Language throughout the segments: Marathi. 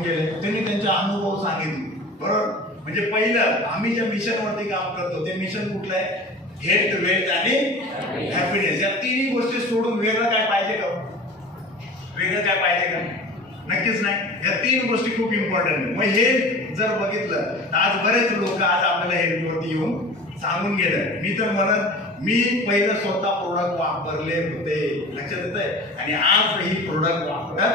घेऊन गेले, त्यांनी त्यांचे अनुभव सांगितले. बरोबर, म्हणजे पहिलं आम्ही ज्या मिशनवरती काम करतो ते मिशन कुठलं आहे? हेल्थ, वेल्थ आणि हॅपीनेस. या तिन्ही गोष्टी सोडून वेगळं काय पाहिजे का? वेगळं काय पाहिजे का? नक्कीच नाही. या तीन गोष्टी खूप इम्पॉर्टंट आहे. मग हे जर बघितलं तर आज बरेच लोक आज आपल्याला हेल्थवरती येऊन सांगून गेलं. मी तर म्हणत मी पहिलं स्वतः प्रोडक्ट वापरले होते, लक्षात येत आहे, आणि आज ही प्रोडक्ट वापरत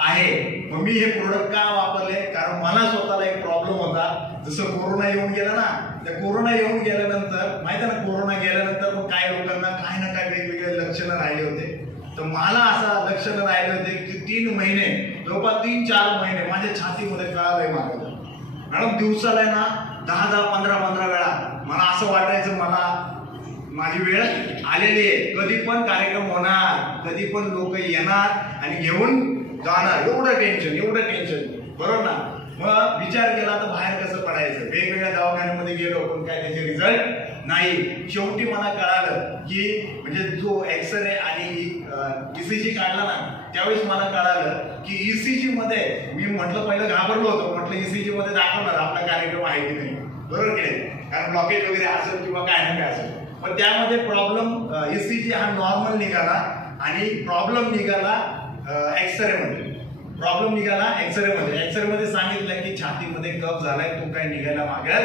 आहे. मग मी हे प्रोडक्ट का वापरले? कारण मला स्वतःला एक प्रॉब्लेम होता. जसं कोरोना येऊन गेला ना, त्या कोरोना येऊन गेल्यानंतर माहिती आहे ना, कोरोना गेल्यानंतर मग काही लोकांना काही ना काही वेगवेगळे लक्षणं राहिले होते. तर मला असं लक्षणं राहिले होते की 3 महिने, जवळपास 3-4 महिने माझ्या छातीमध्ये कळालंय माझं. मॅडम दिवसाला ना 10-10, 15-15 वेळा मला असं वाटायचं मला माझी वेळ आलेली आहे, कधी पण कार्यक्रम होणार, कधी पण लोक येणार आणि घेऊन जाणार. एवढं टेन्शन. बरोबर ना? मग विचार केला तर बाहेर कसं पडायचं, वेगवेगळ्या दवाखान्यामध्ये गेलो पण काय त्याचे रिझल्ट नाही. शेवटी मला कळालं की म्हणजे जो एक्सरे आणि ECG काढला ना, त्यावेळेस मला कळालं की ECG मध्ये मी म्हटलं पहिलं घाबरलो होतो, म्हटलं ECG मध्ये दाखवणार आपला कार्यक्रम आहे की नाही. बरोबर की नाही? कारण ब्लॉकेज वगैरे असेल किंवा काय ना काय असेल. पण त्यामध्ये प्रॉब्लेम ECG हा नॉर्मल निघाला आणि प्रॉब्लेम निघाला एक्सरे मध्ये. एक्सरे मध्ये सांगितलं की छातीमध्ये कफ झालाय, तो काय निघायला मागत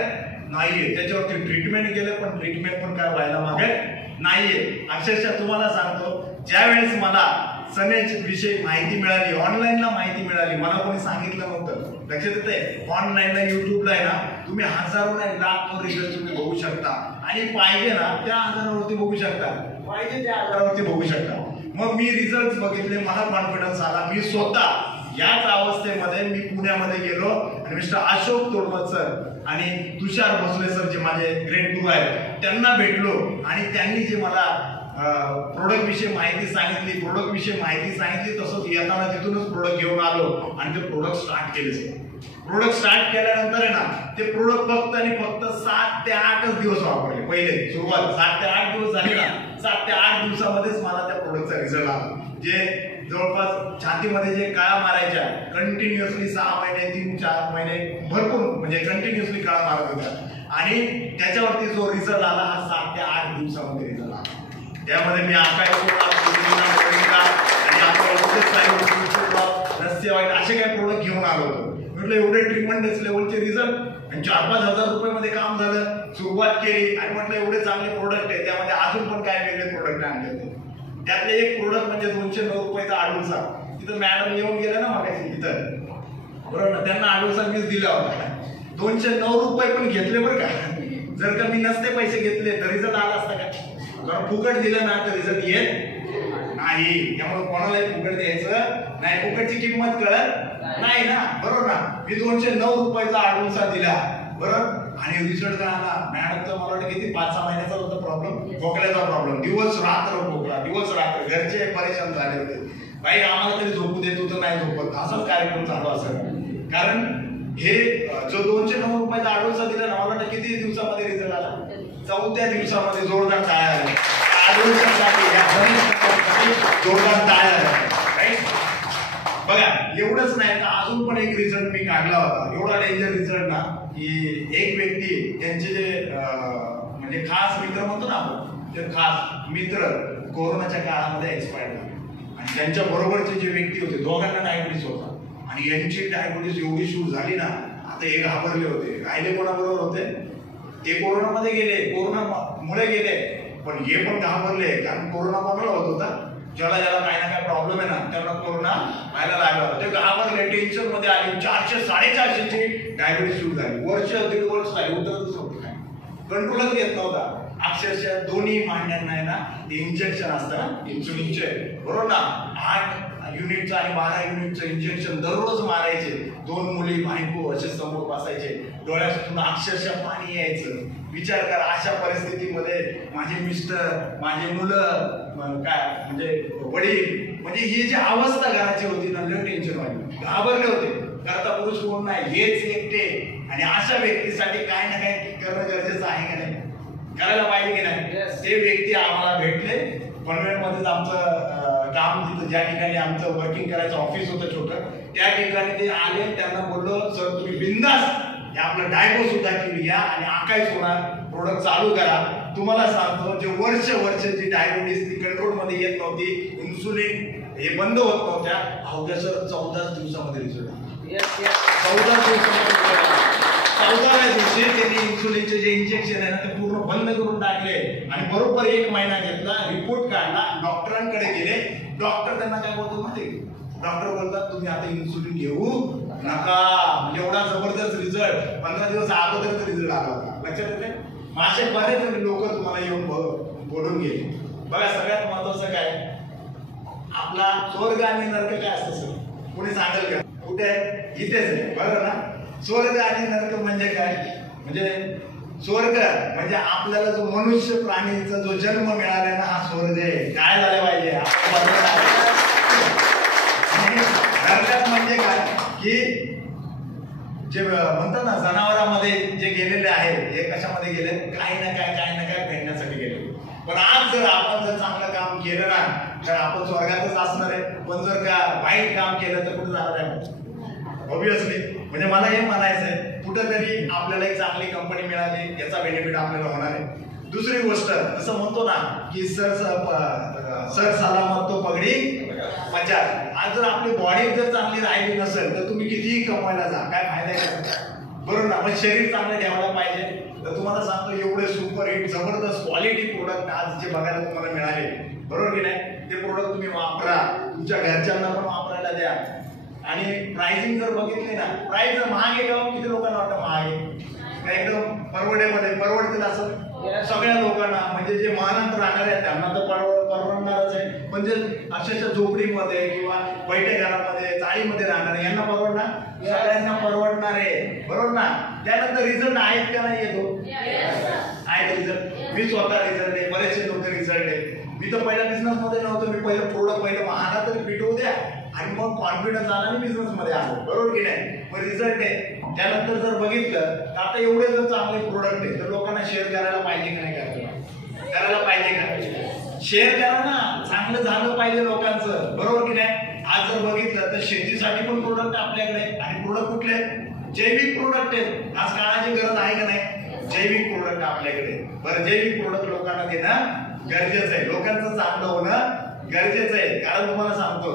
नाहीये. त्याच्यावरती ट्रीटमेंट केलं पण ट्रीटमेंट पण काय व्हायला मागत नाहीये. अक्षरशः तुम्हाला सांगतो, ज्या वेळेस मला सनेज विषयी माहिती मिळाली, ऑनलाईनला माहिती मिळाली, मला कोणी सांगितलं नव्हतं. लक्षात येते, ऑनलाईनला युट्यूबला आहे ना, तुम्ही हजारो नाही लाखो रिझल्ट तुम्ही बघू शकता आणि पाहिजे ना त्या आधारावरती बघू शकता, पाहिजे त्या आधारावरती बघू शकता. मग मी रिझल्ट बघितले, मला कॉन्फिडन्स आला. मी स्वतः याच अवस्थेमध्ये मी पुण्यामध्ये गेलो आणि मिस्टर अशोक तोडमल सर आणि तुषार भोसले सर जे माझे ग्रेट गुरु आहेत त्यांना भेटलो आणि त्यांनी जे मला प्रोडक्ट विषयी माहिती सांगितली तसंच येताना तिथूनच प्रोडक्ट घेऊन आलो आणि ते प्रोडक्ट स्टार्ट केले. प्रोडक्ट स्टार्ट केल्यानंतर आहे ना, ते प्रोडक्ट फक्त आणि फक्त 7 ते 8 दिवस वापरले. पहिले सुरुवात 7 ते 8 दिवस झाले ना, 7 ते 8 दिवसामध्येच मला त्या प्रोडक्टचा रिझल्ट आला. जे जवळपास छातीमध्ये जे काळा मारायच्या कंटिन्युअसली 6 महिने 3-4 महिने भरपूर म्हणजे कंटिन्युअसली काळा मारत होत्या आणि त्याच्यावरती जो रिझल्ट आला हा 7 ते 8 दिवसामध्ये रिझल्ट आला. त्यामध्ये मी असे काही प्रोडक्ट घेऊन आलो होतो. म्हटलं एवढे ट्रीटमेंट लेवलचे रिझल्ट आणि 4-5 हजार रुपयामध्ये काम झालं. सुरुवात केली आणि म्हटलं एवढे चांगले प्रोडक्ट आहे, त्यामध्ये अजून पण काय वेगळे प्रोडक्ट आणले होते. त्यातले एक प्रोडक्ट म्हणजे 209 रुपयाचा आडूसा. तिथं मॅडम येऊन गेल्या ना मागायची तिथं, बरोबर ना, त्यांना आडूसा मीच दिला होता. 209 रुपये पण घेतले बरं का. जर का मी नसते पैसे घेतले तर रिझल्ट आला असता का? कारण फुकट दिलं ना तर रिझल्ट येत नाही. त्यामुळे कोणालाही फुकट द्यायचं नाही, फुकटची किंमत कळत नाही ना, बरोबर ना. मी 209 रुपयाचा आडूसा दिला, बरोबर, आणि रिझल्ट काय आला? मॅडमचा मला वाटतं किती 5-6 महिन्याचा होता प्रॉब्लेम, खोकल्याचा प्रॉब्लेम. दिवस रात्र खोकला, दिवस रात्र. घरचे परेशान झाले होते, बाई आम्हाला तरी झोपू देत होतं, नाही झोपत, असाच कार्यक्रम चालू असेल. कारण हे जो 209 रुपयाचा आडूसा दिला ना, मला वाटतं किती दिवसामध्ये रिझल्ट आला? 4थ्या दिवसामध्ये. जोरदार टाळ्या आल्या जोरदार टाळ्या आल्या. बघा, एवढंच नाही तर अजून पण एक रिझल्ट मी काढला होता. एवढा डेंजर रिझल्ट ना की एक व्यक्ती, त्यांचे जे म्हणजे खास मित्र म्हणतो ना आपण, ते खास मित्र कोरोनाच्या काळामध्ये एक्सपायर झाले आणि त्यांच्या बरोबरचे जे व्यक्ती होते, दोघांना डायबिटीस होता आणि यांची डायबिटीस एवढी सुरू झाली ना, आता हे घाबरले होते. राहिले कोणाबरोबर होते? ते कोरोनामध्ये गेले, कोरोनामुळे गेले, पण हे पण घाबरले. कारण कोरोना कोणाला होत होता? ज्याला काही ना काय प्रॉब्लेम आहे ना, त्यांना कोरोना व्हायला लागला होता. ते घाबरले, टेन्शन मध्ये आले. 400-450ची डायबिटीस सुरू झाली. वर्ष 1.5 वर्ष झाली, उतरतच नव्हतं, काय कंट्रोलच येत नव्हता. अक्षरशः दोन्ही मांड्यांना आहे ना इंजेक्शन असतं ना इन्सुलिनचे, बरोबर ना, 8 युनिटचं आणि 12 युनिटचं इंजेक्शन दररोज मारायचे. 2 मुली बायको असे समोर बसायचे, डोळ्यातून अक्षरशः पाणी यायचं. विचार करा, अशा परिस्थितीमध्ये माझे मिस्टर, माझे मुलं, काय म्हणजे वडील, म्हणजे ही जी अवस्था घराची होती ना, लय टेन्शन वाली, घाबरले होते. करता पुरुष कोण नाही, हेच एकटे. आणि अशा व्यक्तीसाठी काय ना काय करणं गरजेचं आहे की नाही? करायला पाहिजे की नाही? ते व्यक्ती आम्हाला भेटले, पनवेलमध्येच आमचं काम तिथं ज्या ठिकाणी आमचं वर्किंग करायचं ऑफिस होतं छोटं, त्या ठिकाणी ते आले. त्यांना बोललो सर तुम्ही बिंदास हे आपलं डायगो सुद्धा केली घ्या आणि आकाश होणार प्रोडक्ट चालू करा. तुम्हाला सांगतो जे वर्ष जी डायबिटीस ती कंट्रोल मध्ये येत नव्हती, इन्सुलिन हे बंद होत नव्हत्या, अवघ्या सर 14 दिवसामध्ये रिझल्ट. 14व्या दिवशी त्यांनी इन्सुलिनचे जे इंजेक्शन आहे ना ते पूर्ण बंद करून टाकले आणि बरोबर 1 महिना घेतला, रिपोर्ट काढला, डॉक्टरांकडे गेले. डॉक्टर त्यांना काय बोलतो माहिती, डॉक्टर बोलतात तुम्ही आता इन्सुलिन घेऊ नका. म्हणजे एवढा जबरदस्त रिझल्ट 15 दिवस अगोदरचा रिझल्ट आला होता. लक्षात येते. माझे बरेच लोक तुम्हाला येऊन बोलून गेले. बघा सगळ्यात महत्वाचं काय, आपला स्वर्ग आणि नरक काय असतं सर, कोणी सांगेल का? कुठे आहे? इथेच आहे, बरोबर ना. स्वर्ग आणि नरक म्हणजे काय, म्हणजे स्वर्ग म्हणजे आपल्याला जो मनुष्य प्राणीचा जो जन्म मिळाला ना हा स्वर्ग आहे. काय झालं पाहिजे, नरकात म्हणजे काय की जे म्हणतात ना जनावरांमध्ये जे गेलेले आहेत हे कशामध्ये गेले, काही ना काय भेटण्यासाठी गेले. पण आज जर आपण जर चांगलं काम केलं ना तर आपण स्वर्गातच असणार आहे. पण जर का वाईट काम केलं तर कुठे जाणार आहे ऑब्विसली. म्हणजे मला हे म्हणायचं आहे कुठेतरी आपल्याला एक चांगली कंपनी मिळाली याचा बेनिफिट आपल्याला होणार आहे. दुसरी गोष्ट जसं म्हणतो ना की सर सलामत तो पगडी मजा. आज जर आपली बॉडी जर चांगली राहिली नसेल तर तुम्ही कितीही कमवायला जा, काय फायदा आहे, बरोबर ना. मग शरीर चांगलं ठेवायला पाहिजे. तर तुम्हाला सांगतो एवढे सुपर हिट जबरदस्त क्वालिटी प्रोडक्ट आज जे बघायला तुम्हाला मिळाले, बरोबर की नाही, ते प्रोडक्ट तुम्ही वापरा, तुमच्या घरच्यांना पण वापरायला द्या. आणि प्राइसिंग जर बघितली ना, प्राइस जर महाग आहे का, किती लोकांना वाटतं महाग आहे, एकदम परवडतील असं सगळ्या लोकांना. म्हणजे जे महानंतर राहणार आहेत त्यांना तर परवडणारच आहे, पण जे अशाच्या झोपडीमध्ये किंवा बैठे घरामध्ये चाळीमध्ये राहणार यांना परवडणार, सगळ्यांना परवडणार आहे, बरोबर ना. त्यानंतर रिझल्ट आहेत का नाही येतो, आहेत रिझल्ट. मी स्वतः रिझल्ट आहे, बरेचसे लोक रिझल्ट आहे. मी तर पहिल्या बिझनेस मध्ये नव्हतो, मी पहिलं महाना तरी पिटवू द्या आणि मग कॉन्फिडन्स आला आणि बिझनेस मध्ये आलो, बरोबर की नाही. मग रिझल्ट आहे. त्यानंतर जर बघितलं तर आता एवढे जर चांगले प्रोडक्ट आहे तर लोकांना शेअर करायला पाहिजे की नाही, करायला पाहिजे का, शेअर करा ना. चांगलं झालं पाहिजे लोकांचं, बरोबर की नाही. आज जर बघितलं तर शेतीसाठी पण प्रोडक्ट आपल्याकडे आणि प्रोडक्ट कुठले, जैविक प्रोडक्ट आहेत. आज काळाची गरज आहे का नाही, जैविक प्रोडक्ट आपल्याकडे. बरं, जैविक प्रोडक्ट लोकांना देणं गरजेचं आहे, लोकांचं चांगलं होणं गरजेचं आहे. कारण तुम्हाला सांगतो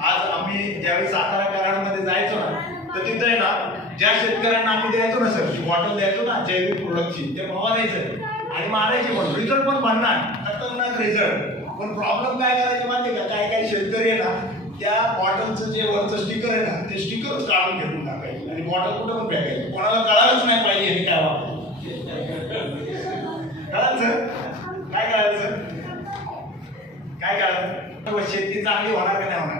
आज आम्ही ज्यावेळी सातारा कराडमध्ये जायचो ना तर तिथे आहे ना ज्या शेतकऱ्यांना आम्ही द्यायचो ना सर, जी बॉटल द्यायचो ना जैविक प्रोडक्टची, ते फवारायचं आणि मारायचे पण रिझल्ट पण म्हणणार खतरनाक रिझल्ट. पण प्रॉब्लेम काय करायचे माहिती का, काय शेतकरी आहे ना त्या बॉटलचं जे वरचं स्टिकर आहे ना ते स्टिकरच काढून घेऊन टाकायचे आणि बॉटल कुठे पण फेकायची. कोणाला कळालंच नाही पाहिजे हे काय वापरायचं. कळाल सर, काय कळालं, काय कळालं, शेती चांगली होणार का नाही होणार.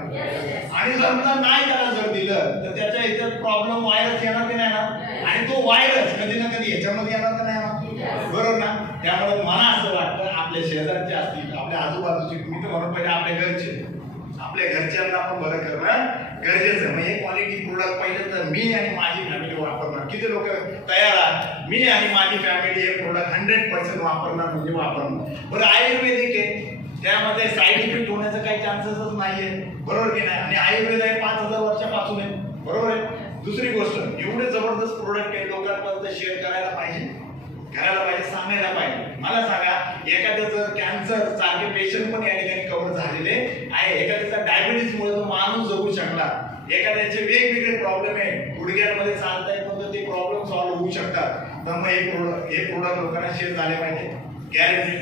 आणि जर नाही त्याला जर दिलं तर त्याच्या याच्यात प्रॉब्लेम व्हायरस येणार की नाही येणार, आणि तो व्हायरस कधी ना कधी याच्यामध्ये येणार का नाही येणार, बरोबर ना. त्यामुळे मला असं वाटतं आपल्या शेजारचे असतील, आपल्या आजूबाजूचे, मी तर म्हणून पहिले आपल्या घरच्यांना पण बरं करणं गरजेचं आहे. म्हणजे क्वालिटी प्रोडक्ट पहिले तर मी आणि माझी फॅमिली वापरणार. किती लोक तयार आहात, मी आणि माझी फॅमिली हे प्रोडक्ट 100% वापरणार म्हणजे वापरणार. बरं, आयुर्वेदिक आहे, त्यामध्ये साईड इफेक्ट होण्याचं काही चान्सेसच नाहीये, बरोबर की नाही. आणि आयुर्वेद आहे 5000 वर्षापासून आहे, बरोबर आहे. दुसरी गोष्ट, एवढे जबरदस्त प्रोडक्ट आहे, लोकांपर्यंत शेअर करायला पाहिजे, सांगायला पाहिजे. मला सांगा, एखाद्या जर कॅन्सर सारखे पेशंट पण या ठिकाणी कव्हर झालेले आहे, एखाद्याचा डायबिटीस मुळे तो माणूस जगू शकला, एखाद्याचे वेगवेगळे प्रॉब्लेम आहे, गुडघ्यांमध्ये चालता येत नव्हतं ते प्रॉब्लेम सॉल्व्ह होऊ शकतात. तर मग हे प्रोडक्ट लोकांना शेअर झाले पाहिजे, गॅरंटी,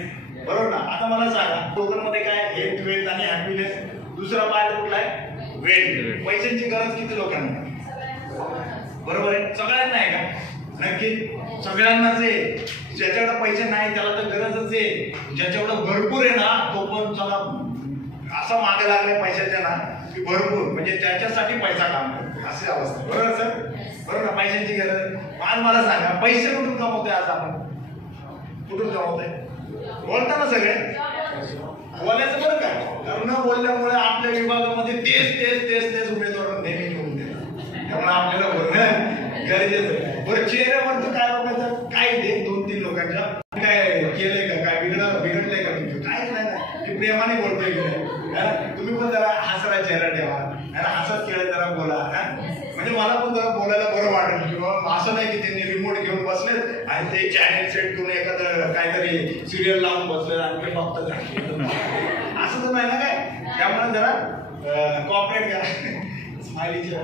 बरोबर ना. आता मला सांगा टोकनमध्ये काय, हेल्थ, वेल्थ आणि हॅपीनेस. दुसरा पार्ट कुठला आहे, वेल्थ. पैशांची गरज किती लोकांना, बरोबर आहे, सगळ्यांना आहे का, नक्की सगळ्यांनाच आहे. ज्याच्याकडे पैसे नाही त्याला तर गरजच आहे, ज्याच्याकडे भरपूर आहे ना तो पण चला असा मागे लागलाय पैशाच्या ना की भरपूर, म्हणजे त्याच्यासाठी पैसा काम करतो, अशी अवस्था, बरोबर सर, बरोबर ना. पैशांची गरज. आज मला सांगा पैसे कुठून कमवतोय, आज आपण कुठून कमवतोय, बोलता ना सगळे, बोलायचं बरं का, कारण न बोलल्यामुळे आपल्या विभागामध्ये तेच उमेदवार नेहमी घेऊन देतात. त्यामुळे आपल्याला बोलणं गरजेचं आहे. बरं, चेहऱ्यावरचं काय बघायचं, काय दे 2-3 लोकांच्या काय केलंय का, काय बिघडलंय का तुमचं, काहीच नाही, ते प्रेमाने बोलतोय की नाही. तुम्ही पण मला पण जरा बोलायला बरं वाटेल किंवा असं नाही की त्यांनी रिमोट घेऊन बसले आणि ते चॅनल सेट करून एखादं काहीतरी सिरियल लावून बसले आणि ते फक्त असं तर नाही ना काय. त्यामुळे जरा कॉपरेट करा स्माइलीच्या.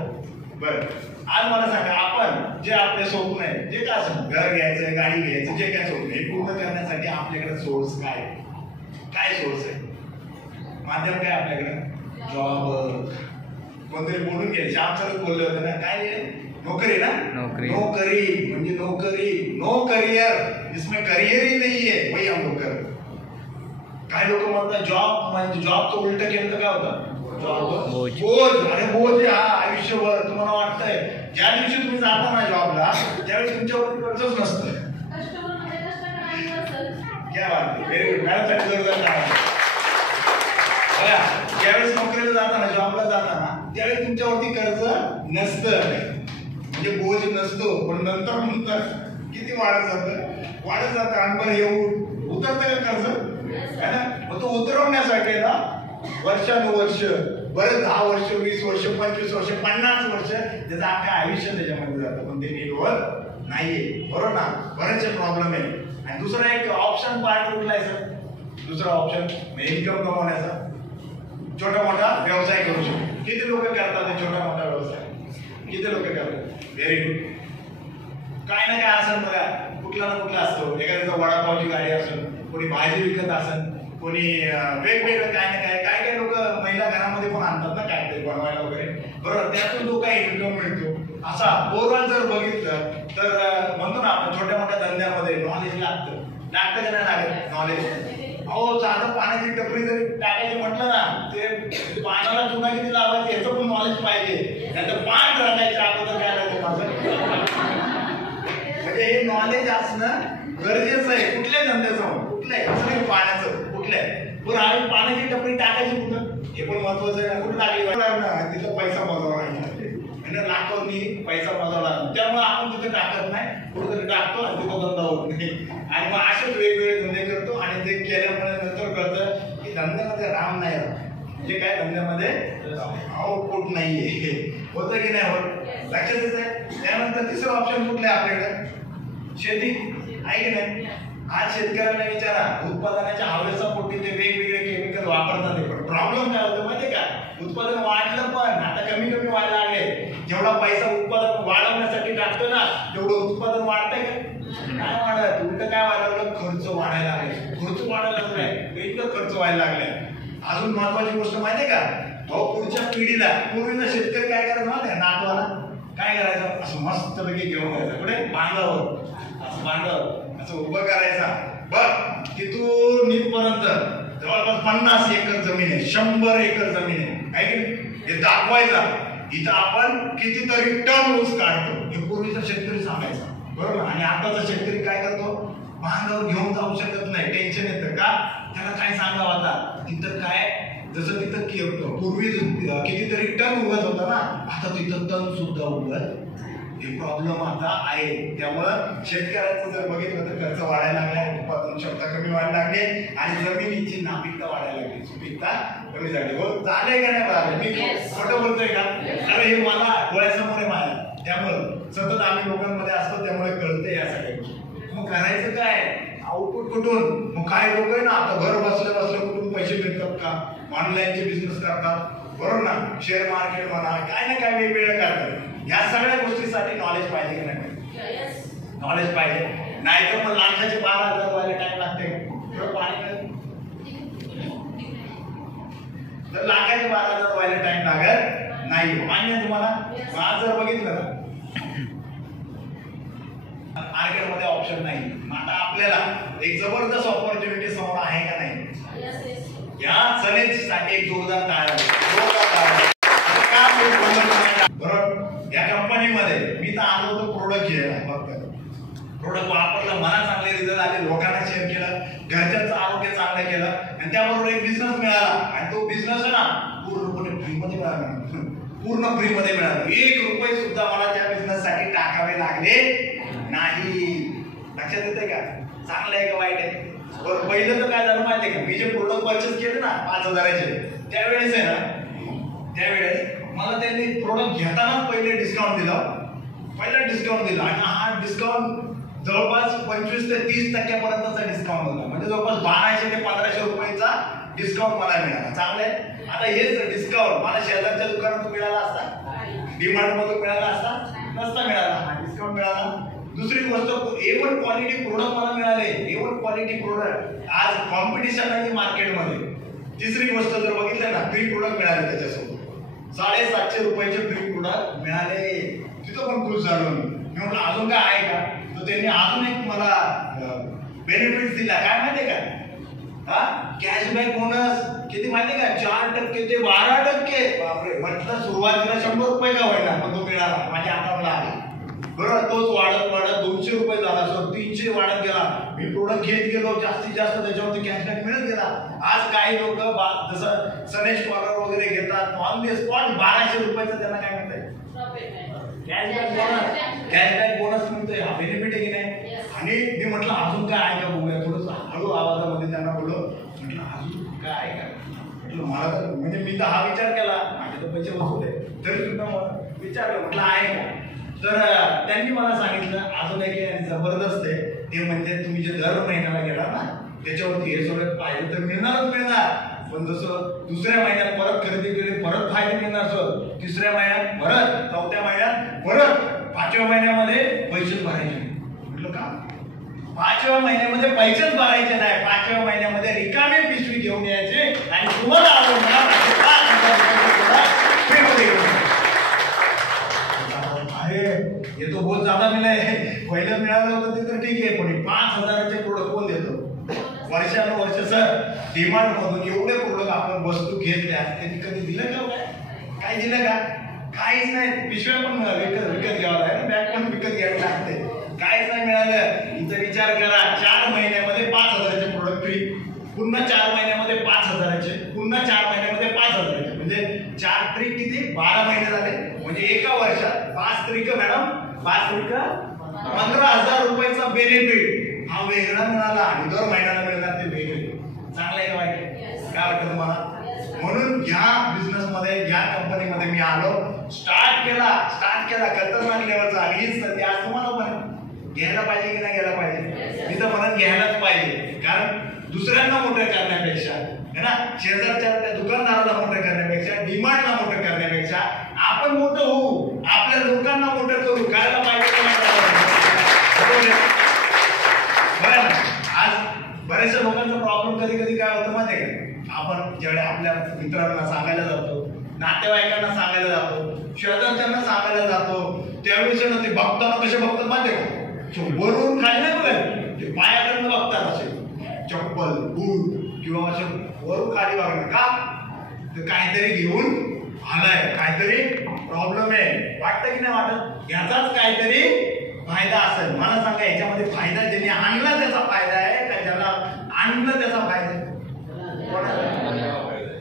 बरं, आज मला सांगा, आपण जे आपले स्वप्न आहे, जे काय असं घर घ्यायचं, गाडी घ्यायचं, जे काय स्वप्न हे पूर्ण करण्यासाठी आपल्याकडे सोर्स काय सोर्स आहे, माध्यम काय आपल्याकडे? जॉब. कोणतरी बोलून घ्यायचे, श्याम सरच बोलले होते ना, काय नौकरी ना, नौकरी म्हणजे नौकरी, नो करियर, इसमें करियर ही नहीं है, वही हम लोग कर. काही लोक म्हणतात जॉब म्हणजे जॉब तो उलट केलं तर काय होतं? बोझ. अरे बोझ हा आयुष्यभर. तुम्हाला वाटतंय ज्या दिवशी तुम्ही जाता ना जॉबला त्यावेळी तुमच्यावरती कर्जच नसतं. क्या बात, व्हेरी गुड मॅडम. ज्यावेळेस नोकरीला जाताना, जॉबला जाताना त्यावेळी तुमच्यावरती कर्ज नसतं, म्हणजे बोझ नसतो. पण नंतर किती वाढत जातं आणि बरं येऊन उतरतं का कर्ज? है ना. मग तो उतरवण्यासाठी ना वर्षानुवर्ष, बरं 10 वर्ष, 20 वर्ष, 25 वर्ष, 50 वर्ष त्याचं अख्खं आयुष्य त्याच्यामध्ये जातं, पण ते नीट होत नाहीये. बरोबर ना. बरेचसे प्रॉब्लेम आहे. आणि दुसरा एक ऑप्शन पार्ट कुठला आहे सर? दुसरा ऑप्शन इन्कम कमवण्याचा, छोटा मोठा व्यवसाय करू शकतो. किती लोक करतात ते छोटा मोठा व्यवसाय? किती लोक करतात? Very good. काय ना काय असेल बघा, कुठला ना कुठला असतो. एखाद्याचा वडापावची गाडी असेल, कोणी भाजी विकत असेल, कोणी वेगवेगळं काय ना काय लोक महिला घरामध्ये पण आणतात ना काहीतरी बनवायला वगैरे. बरोबर, त्यातून जो काही इन्कम मिळतो. असा ओव्हरऑल जर बघितलं तर म्हणतो ना आपण छोट्या मोठ्या धंद्यामध्ये नॉलेज लागतं का नाही लागत? नॉलेज. अहो साधं पाण्याची टपरी जरी टाकायची म्हटलं ना, ते पाण्याला चुना किती लावायचं याचं पण नॉलेज पाहिजे. नाहीतर पान टाकायचं अगोदर काय लागतं माझं. म्हणजे हे नॉलेज असणं गरजेचं आहे कुठल्याही धंद्याचं, कुठल्याही असं नाही पाण्याचं, कुठल्याही. बरं, आम्ही पाण्याची टपरी टाकायची कुठं हे पण महत्वाचं आहे. कुठं टाकली तिथं पैसा मोजावा लागणार, म्हणजे लाखोनी पैसा मोजावा लागणार. त्यामुळे आपण तिथे टाकत नाही, कुठेतरी टाकतो आणि तिथं धंदा होत नाही. आणि मग असेच वेगवेगळे धंदे करतो आणि ते केल्यामुळे नंतर कळतं की धंद्यामध्ये राम नाही राहत. म्हणजे काय, धंद्यामध्ये आउटपुट नाहीये. होतं की नाही होत? लक्षात येत आहे. त्यानंतर तिसरं ऑप्शन कुठलं आहे आपल्याकडे? शेती आहे की नाही. आज शेतकऱ्यांना विचारा, उत्पादनाच्या हवेचा पोटी ते वेगवेगळे केमिकल वापरतात. पण प्रॉब्लेम काय होतं माहितीये का? उत्पादन वाढलं पण आता कमी व्हायला लागले. जेवढा पैसा उत्पादन वाढवण्यासाठी टाकतो ना तेवढं उत्पादन वाढतंय का? काय वाढत? उलट काय व्हायला लागलं? खर्च वाढायला लागले. खर्च वाढायला लागलाय, इतकं खर्च व्हायला लागलाय. अजून महत्वाची गोष्ट माहितीये का? अहो पुढच्या पिढीला, पूर्वीचा शेतकरी काय करायचं माहिती नातवाला काय करायचं? असं मस्त पैकी घेऊन जायचं कुठे? बांधावर. असं बांधावर असं उभं करायचा. बघ तिथून इथपर्यंत जवळपास 50 एकर जमीन आहे, 100 एकर जमीन आहे की नाही, हे दाखवायचा. इथं आपण कितीतरी टन ऊस काढतो, हे पूर्वीचा शेतकरी सांगायचा. बरोबर. आणि आताचा शेतकरी काय करतो? बांधावर घेऊन जाऊ शकत नाही, टेन्शन येतं का? त्याला काय सांगावं आता? तिथं काय, जसं तिथं पूर्वी कितीतरी टन उगत होता ना, आता तिथं टन सुद्धा उगत. हे प्रॉब्लेम आता आहे. त्यामुळं शेतकऱ्याचं जर बघितलं तर खर्च वाढायला लागलाय, उत्पादन क्षमता कमी व्हायला लागली आणि जमिनीची नापीकता वाढायला लागली, सुपीकता कमी झाली. हो झालंय का नाही बघा? मी खोटं बोलतोय का? अरे हे मला डोळ्यासमोर आहे माझ्या. त्यामुळं सतत आम्ही लोकांमध्ये असतो, त्यामुळे कळतंय या सगळ्या गोष्टी. मग करायचं काय? आउटपुट कुठून? मग काय लोक आहे ना आता घर बसल्या कुठून पैसे मिळतात का? ऑनलाईनचे बिझनेस करतात. बरोबर ना. शेअर मार्केट म्हणा, काय ना काय वेगवेगळं करतात. या सगळ्या गोष्टीसाठी नॉलेज पाहिजे की नाही? नॉलेज पाहिजे. नाहीतर मग लाखाचे 12,000 व्हायला टाइम लागते. पाणी तर लाखाचे 12,000 व्हायला टाइम लागत नाही. मान्य तुम्हाला? आज जर बघितलं ना मार्केटमध्ये ऑप्शन नाही. आता आपल्याला एक जबरदस्त ऑपॉर्च्युनिटी समोर आहे का नाही? या सनेजसाठी एक जोरदार टाळ्या. बरोबर. या कंपनीमध्ये मी तर आलो होतो प्रोडक्ट घ्यायला. फक्त प्रोडक्ट वापरलं, मला चांगले रिझल्ट आले, लोकांना शेअर केलं, घरच्यांचं आरोग्य चांगलं केलं आणि त्याबरोबर एक बिझनेस मिळाला. आणि तो बिझनेस आहे ना पूर्णपणे फ्रीमध्ये मिळाला. पूर्ण फ्रीमध्ये मिळाला. 1 रुपये सुद्धा मला त्या बिझनेससाठी टाकावे लागले नाही. लक्षात येते का? चांगलं आहे का वाईट आहे? बरं, पहिलं तर काय झालं माहिती आहे का? मी जे प्रोडक्ट परचेस केले ना 5,000चे, त्यावेळेस आहे ना, त्यावेळेस मला त्यांनी प्रोडक्ट घेतानाच पहिले डिस्काउंट दिला, आणि हा डिस्काउंट जवळपास 25 ते 30% डिस्काउंट होता. म्हणजे जवळपास 1200 ते 1500 रुपयाचा डिस्काउंट मला मिळाला. चांगलं आहे. आता हेच डिस्काउंट मला शेजारच्या दुकानातून मिळाला असता, डीमार्ट मधून मिळाला असता, नसता मिळाला. हा डिस्काउंट मिळाला. दुसरी गोष्ट, A1 क्वालिटी प्रोडक्ट मला मिळाले. A1 quality product. आज कॉम्पिटिशन आहे मार्केटमध्ये. तिसरी गोष्ट जर बघितलं ना, फ्री प्रोडक्ट मिळाले त्याच्यासोबत. 750 रुपयाचे फ्री प्रोडक्ट मिळाले. तिथं पण खुश झालो मी. म्हटलं अजून काय आहे का, तर त्यांनी अजून एक मला बेनिफिट दिला. काय माहितीये का, हा कॅशबॅक बोनस किती माहितीये का, 4% ते 12%. बापरे, म्हटलं सुरुवातीला 100 रुपये का होईना, पण तो मिळाला माझ्या हाताला आला. बरोबर, तोच वाढत 200 रुपये झाला, सर 300 वाढत गेला. मी प्रोडक्ट घेत गेलो, जास्तीत जास्त त्याच्यावरती कॅशबॅक मिळत गेला. आज काही लोक जसं सनेश कॉलर वगैरे घेतात, ऑन द स्पॉट 1200 रुपयाचं त्यांना काय म्हणतात, कॅशबॅक बोनस मिळतोय. हा बेनिफिट आहे की नाही. आणि मी म्हटलं अजून काय आहे का बघूया, थोडंसं हळू आवाजामध्ये त्यांना बोललो. म्हटलं अजून काय आहे का, म्हटलं मला तर म्हणजे मी तर हा विचार केला, माझे तर पैसे वसूल आहे, तरी सुद्धा मला विचारलं म्हटलं आहे का. तर त्यांनी मला सांगितलं अजून एक जबरदस्त आहे, ते म्हणजे तुम्ही जे दर महिन्याला गेला ना त्याच्यावरती हे सगळं फायदे तर मिळणार, पण जसं दुसऱ्या महिन्यात परत खरेदी केली परत फायदे मिळणार, सर तिसऱ्या महिन्यात परत, चौथ्या महिन्यात परत, 5व्या महिन्यामध्ये पैसेच भरायचे नाही. म्हटलं का, 5व्या महिन्यामध्ये पैसेच भरायचे नाही, 5व्या महिन्यामध्ये रिकामी पिशवी घेऊन यायचे आणि तुम्हाला आवडणार ये तो बहुत ज्यादा मिला है. पहिलं मिळालं होतं ते तर ठीक आहे, पण 5000चे प्रोडक्ट कोण देतो वर्षानुवर्ष. सर डीमार्ट मधून एवढे प्रोडक्ट आपण वस्तू घेतल्या, त्यांनी कधी दिलं का, काय दिलं का, काहीच नाही. पिशव्या पण विकत घ्यावं लागेल, बॅग पण विकत घ्यावी लागते, काहीच नाही मिळालं. इथं विचार करा, 4 महिन्यामध्ये 5000चे प्रोडक्ट फ्री, पुन्हा 4 महिन्यामध्ये 5000चे, पुन्हा 4 महिन्यामध्ये 5000चे, म्हणजे 4 त्रिक किती 12 महिने झाले. म्हणजे एका वर्षात 5 त्रिक मॅडम 5 त्रिक 15,000 रुपयाचा बेनिफिट हा वेगळा मिळाला. आणि दर महिन्याला मिळणार ते वेगळे. चांगलं आहे का वाईट, काय वाटतं तुम्हाला. म्हणून या बिझनेस मध्ये, या कंपनीमध्ये मी आलो, स्टार्ट केला खतरनाक लेवलचा. आणि हीच संधी आज तुम्हाला पण घ्यायला पाहिजे की नाही घ्यायला पाहिजे, मी तर म्हणून घ्यायलाच पाहिजे. कारण दुसऱ्यांना मोठं करण्यापेक्षा है ना, शेजारच्या त्या दुकानदाराला मोठं करण्यापेक्षा, डीमार्टला मोठं करण्यापेक्षा आपण मोठं होऊ, आपल्या लोकांना मोठं करू, करायला पाहिजे. आज बऱ्याचशा लोकांचा प्रॉब्लेम कधी काय होतं माहिती आहे का, आपण ज्यावेळेस आपल्या मित्रांना सांगायला जातो, नातेवाईकांना सांगायला जातो, शेजारच्यांना सांगायला जातो, त्यावेळेस ते बघताना कसे बघतात माहिती आहे का, वरून खाली नाही बघायला, ते पायाकडनं बघतात असे, चप्पल बूट किंवा असे वरून खाली बघणार का, तर काहीतरी घेऊन आलाय, काहीतरी प्रॉब्लेम आहे, वाटतं की नाही वाटत, याचाच काहीतरी फायदा असेल. मला सांगा, याच्यामध्ये फायदा ज्यांनी आणला त्याचा फायदा आहे का ज्याला आणलं त्याचा फायदा,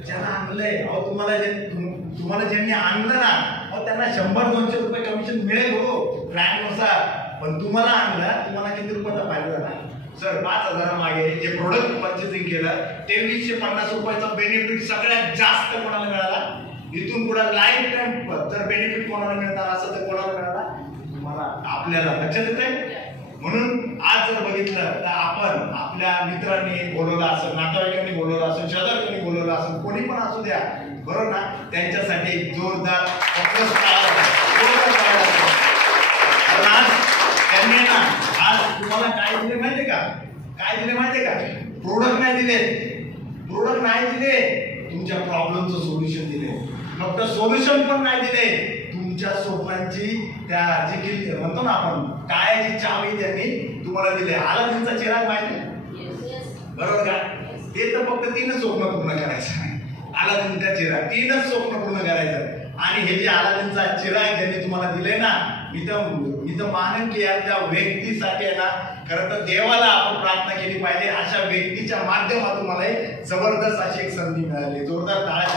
ज्याला आणलंय. अहो तुम्हाला ज्यांनी आणलं ना, अहो त्यांना 100-200 रुपये कमिशन मिळेल हो ब्रँडनुसार, पण तुम्हाला आणलं, तुम्हाला किती रुपयाचा फायदा झाला. सर 5000 मागे जे प्रोडक्ट परचेसिंग केलं, 2350 रुपयाचा बेनिफिट सगळ्यात जास्त कोणाला मिळाला. इथून पुढे लाईफ टाइम जर बेनिफिट कोणाला मिळणार असं तर कोणाला मिळाला, तुम्हाला, आपल्याला. लक्षात येते. म्हणून आज जर बघितलं तर आपण आपल्या मित्रांनी बोलवलं असेल, नातेवाईकांनी बोलवलं असेल, शेजारच्यांनी बोलवलं असेल, कोणी पण असू द्या, बरोबर ना, त्यांच्यासाठी जोरदार आज त्यांनी ना, आज तुम्हाला काय दिले माहितीये का, प्रोडक्ट नाही दिले, तुमच्या प्रॉब्लेमचं सोल्युशन दिले. फक्त सोल्युशन पण नाही दिले, तुमच्या स्वप्नांची त्या जी म्हणतो ना आपण टाळ्याची चावी त्यांनी तुम्हाला दिली. अलादीनचा चिराग माहिती, बरोबर का, ते तर फक्त 3च स्वप्न पूर्ण करायचं. अलादीनचा चिराग 3च स्वप्न पूर्ण करायचं. आणि हे जे अलादीनचा चिराग ज्यांनी तुम्हाला दिले ना, मी तर मानेन की या त्या व्यक्तीसाठी आहे ना, खरं तर देवाला आपण प्रार्थना केली पाहिजे. अशा व्यक्तीच्या माध्यमातून मला जबरदस्त अशी एक संधी मिळाली. जोरदार टाळ्या.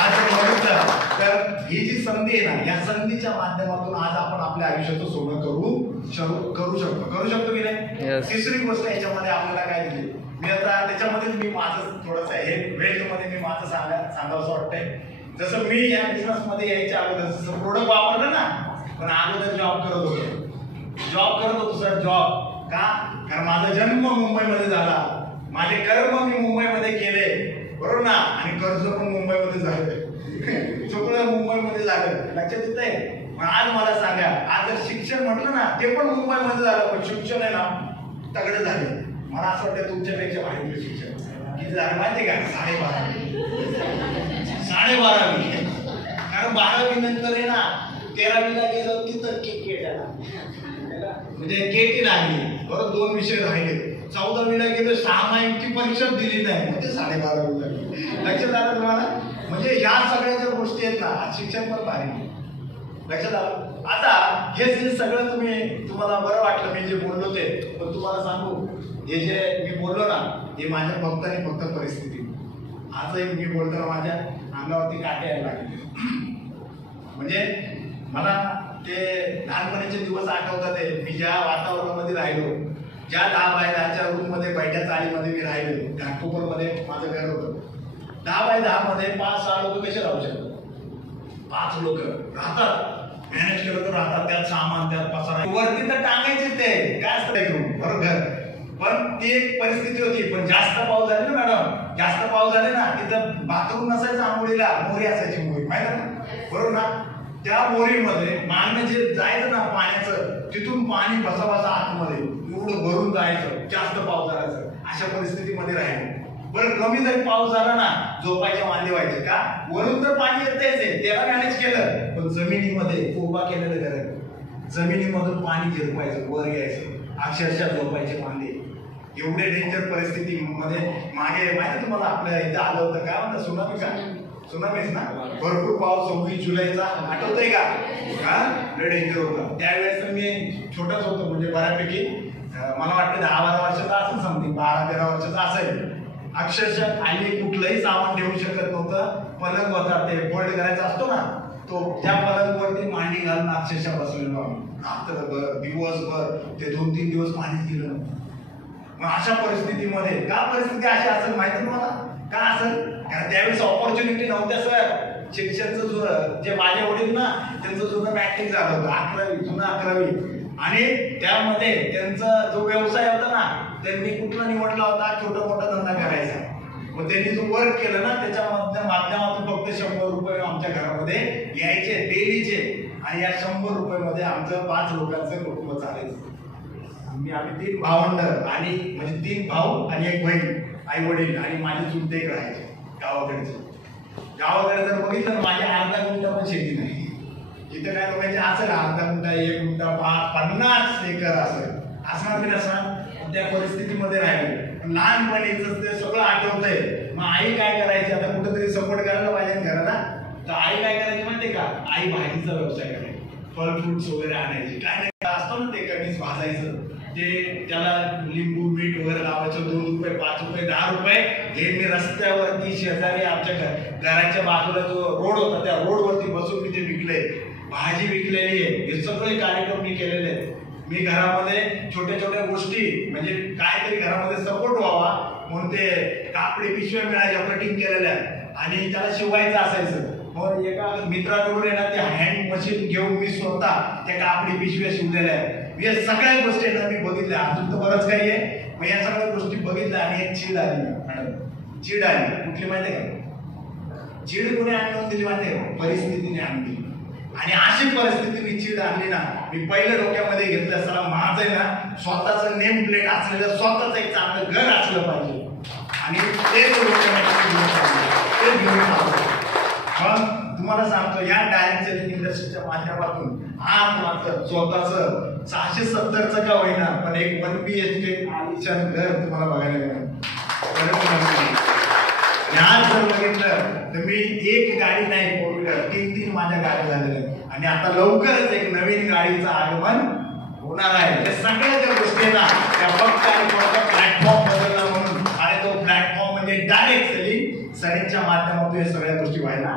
आज तर ही जी संधी आहे ना, या संधीच्या माध्यमातून आज आपण आपल्या आयुष्याचं सोनं करू शकतो की नाही. तिसरी गोष्ट याच्यामध्ये आपल्याला काय दिली, मी आता त्याच्यामध्ये मी माझं थोडंसं हे वेल्थ मध्ये मी माझं सांगावं वाटतंय. जसं मी या बिझनेस मध्ये यायच्या अगोदर जसं प्रोडक्ट वापरलं ना, पण अगोदर जॉब करत होतो सर. जॉब का? कारण माझा जन्म मुंबईमध्ये झाला, माझे कर्म मी मुंबईमध्ये केले, बरोबर ना, आणि कर्ज पण मुंबईमध्ये झालं, सगळं मुंबईमध्ये झालं, लक्षात येत आहे. आज मला सांगा, आज जर शिक्षण म्हटलं ना, ते पण मुंबईमध्ये झालं, पण शिक्षण आहे ना तगडे झाले. मला असं वाटतं तुमच्यापेक्षा भारी शिक्षण किती झालं माहिती का? 12.5. कारण 12वी नंतर आहे ना 13वीला गेलो तिथं क्रिकेट म्हणजे केटी लागली, बरोबर 2 विषय राहिले. 14वीला गेलो 6 मार्कची परीक्षा दिली नाही, मग ते 12.5 लागली. लक्षात आलं तुम्हाला? म्हणजे ह्या सगळ्या ज्या गोष्टी आहेत ना, शिक्षण पण भारी. लक्षात आलं? आता हे जे सगळं तुम्हाला बरं वाटलं मी जे बोललो ते, पण तुम्हाला सांगू, हे जे मी बोललो ना, हे माझ्या फक्त आणि फक्त परिस्थिती. आजही मी बोलताना माझ्या अंगावरती काटे यायला लागले. म्हणजे मला ते लहानपणीचे दिवस आठवतात. मी ज्या वातावरणामध्ये राहिलो, ज्या 10 बाय 10च्या रूम मध्ये बैठ्या चाळीमध्ये मी राहिलो, घाटकोपरमध्ये माझं घर होतं. 10 बाय 10 मध्ये 5-6 लोक कसे राहू शकतात? 5 लोक राहतात, मॅनेज केलं तर राहतात. त्यात सामान, त्यात पसारा, वरती तर टांगायचे ते काय असतं बरोबर. पण ती एक परिस्थिती होती. पण जास्त पाऊस झाले ना मॅडम, जास्त पाऊस झाले ना, तिथं बाथरूम नसायचं, आंघोळीला मोरी असायची, मोरी माहिती ना, बरोबर ना. त्या मोरीमध्ये मागणं जे जायचं ना पाण्याचं, तिथून पाणी बसा आतमध्ये एवढं भरून जायचं, जास्त पाऊस झाल्याचं. अशा परिस्थितीमध्ये राहिलो. बरं कमी जरी पाऊस झाला ना, झोपायच्या वांदे व्हायचे का, वरून तर पाणी येतच, त्याला मॅनेज केलं. पण जमिनीमध्ये उभा केलेलं घर, जमिनीमधून पाणी झिरपायचं, वर यायचं, अक्षरशः झोपायचे वांदे. एवढे डेंजर परिस्थितीमध्ये मागे माहिती तुम्हाला आपल्या इथं आलं होतं काय म्हणतात, सुनामी का? सुनामीच ना, भरपूर पाऊस 26 जुलैचा आठवतंय का? हा डेंजर होतं त्यावेळेस. मी छोटाच होतो, म्हणजे बऱ्यापैकी मला वाटतं 10-12 वर्षाचा असेल, समथिंग 12-13 वर्षाचा असेल. अक्षरशः खाली कुठलंही सामान ठेवू शकत नव्हतं. पलंग होता, ते फोल्ड करायचा असतो ना, तो त्या पलंगवरती मांडी घालून अक्षरशः बसलेलो आम्ही रात्रभर, दिवसभर. ते 2-3 दिवस पाणीच गेलं नव्हतं. मग अशा परिस्थितीमध्ये का परिस्थिती अशी असेल माहिती तुम्हाला का असेल? कारण त्यावेळेस ऑपॉर्च्युनिटी नव्हत्या सर. शिक्षणचं जुनं, जे माझे वडील ना, त्यांचं जुनं मॅट्रिक झालं होतं, 11वी. आणि त्यामध्ये त्यांचा जो व्यवसाय होता ना, त्यांनी कुठला निवडला होता, छोटा मोठा धंदा करायचा. मग त्यांनी जो वर्क केलं ना, त्याच्या माध्यमातून फक्त 100 रुपये आमच्या घरामध्ये यायचे डेलीचे. आणि या 100 रुपयामध्ये आमचं 5 लोकांचं कुटुंब चालायचं. आम्ही 3 भावंड, आणि म्हणजे 3 भाऊ आणि 1 बहीण, आई वडील आणि माझे चुलते एक राहायचे गावाकडचे. गावाकडे जर बघितलं, माझ्या अर्धा गुंठा पण शेती नाही. इथं काय लोकांचे असेल अर्धा गुंठा, 1 गुंठा, 50 एकर असणार मी नसणार. त्या परिस्थितीमध्ये राहिलो. लहानपणीच ते सगळं आठवतंय. मग आई काय करायची, आता कुठेतरी सपोर्ट करायला पाहिजे घराला, तर आई काय करायची माहितीये का? आई भाजीचा व्यवसाय करायची, फळ फ्रुट्स वगैरे आणायची. काय नाही असतं ना, ते कणीस भाजायचं, ते त्याला लिंबू मीठ वगैरे लावायचं. 2 रुपये, 5 रुपये, 10 रुपये. हे मी रस्त्यावरती शेजारी आमच्या घराच्या बाजूला जो रोड होता, त्या रोडवरती बसून मी ते विकले, भाजी विकलेली आहे. हे सगळे कार्यक्रम मी केलेले आहेत. मी घरामध्ये छोट्या छोट्या गोष्टी, म्हणजे काहीतरी घरामध्ये सपोर्ट व्हावा म्हणून ते कापडी पिशव्या मिळायच्या, कटिंग केलेल्या, आणि त्याला शिवायचं असायचं. मग एका मित्राकडून येणार ते हँड मशीन घेऊन मी स्वतः त्या कापडी पिशव्या शिवलेल्या आहेत. या सगळ्या गोष्टी मी बघितल्या. अजून तर बरंच काही आहे. मग या सगळ्या गोष्टी बघितल्या. आणि एक चीड आली मॅडम, चीड आली. कुठली माहिती आहे का? चीड कोणी आणून दिली माहिती आहे का? परिस्थितीने आणली. आणि अशी परिस्थिती मी चीड आणली ना, मी पहिल्या डोक्यामध्ये घेतलं, सला माझं आहे ना स्वतःचं नेम प्लेट असलेलं, स्वतःच एक चांगलं घर असलं पाहिजे. आणि तेच पण तुम्हाला सांगतो, या डायरेक्ट सेलिंग इंडस्ट्रीच्या माध्यमातून आज मात्र स्वतःच 670चं का होईना, पण एक 1 BHK आलिशान घर तुम्हाला बघायला मिळेल. आज जर बघितलं तर मी एक गाडी नाही, 4 व्हीलर 3 माझ्या गाड्या झालेल्या आहेत. आणि आता लवकरच एक नवीन गाडीचं आगमन होणार आहे. हे सगळ्या ज्या गोष्टी ना, त्या फक्त आणि फक्त प्लॅटफॉर्म बदलला म्हणून. आणि तो प्लॅटफॉर्म म्हणजे डायरेक्ट सेलिंग. सरींच्या माध्यमातून हे सगळ्या गोष्टी व्हायला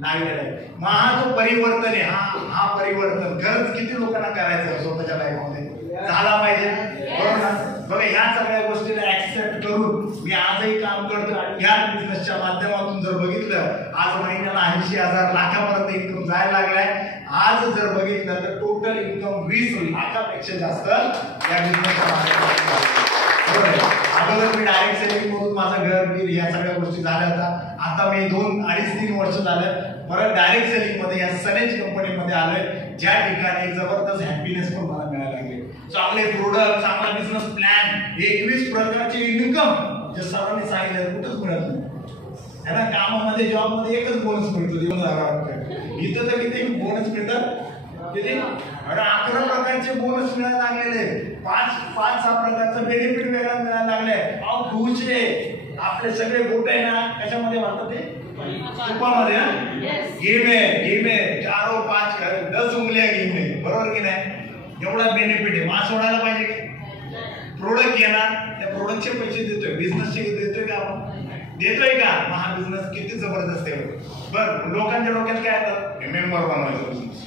लागलेला आहे. मग हा जो परिवर्तन आहे हा परिवर्तन खरंच किती लोकांना करायचं स्वतःच्या लाईफमध्ये झाला पाहिजे, बरोबर ना? बघा ह्या सगळ्या गोष्टीला ऍक्सेप्ट करून मी आजही काम करतो आणि ह्या बिझनेसच्या माध्यमातून जर बघितलं आज महिन्याला 80,000 लाखापर्यंत इन्कम जायला लागलाय. आज जर बघितलं तर टोटल इन्कम 20 लाखापेक्षा जास्त या बिझनेसच्या माध्यमातून. अगोदर मी डायरेक्ट सेलिंग मधून माझं घर बिल या सगळ्या गोष्टी झाल्या होत्या. आता मी 2-2.5-3 वर्ष झालं परत डायरेक्ट सेलिंग मध्ये या सनेज कंपनीमध्ये आलोय, ज्या ठिकाणी जबरदस्त हॅपीनेस पण मला मिळायला लागले. चांगले प्रोडक्ट, चांगला बिझनेस प्लॅन, 21 प्रकारचे इन्कम जे सरांनी सांगितलं कुठंच मिळत नाही है ना. कामामध्ये जॉबमध्ये एकच बोनस मिळतो 2,000 रुपये. इथं तर किती बोनस मिळतात, किती 11 प्रकारचे बोनस मिळायला लागलेले, 5-6 प्रकारचं बेनिफिट वेगळा मिळायला लागलाय. अहो तुझे आपले सगळे बोट आहे ना कशामध्ये वाटतं ते तुपामध्ये ना. गेम आहे 4-5-10 उंगल्या गेम आहे, बरोबर की नाही. एवढा बेनिफिट आहे. मास सोडायला पाहिजे की प्रोडक्ट घेणार त्या प्रोडक्टचे पैसे देतोय, बिझनेसचे देतोय का आपण, देतोय का. मग हा बिझनेस किती जबरदस्त आहे. बरं लोकांच्या डोक्यात काय येतं, मेंबर बनवायचं बिझनेस.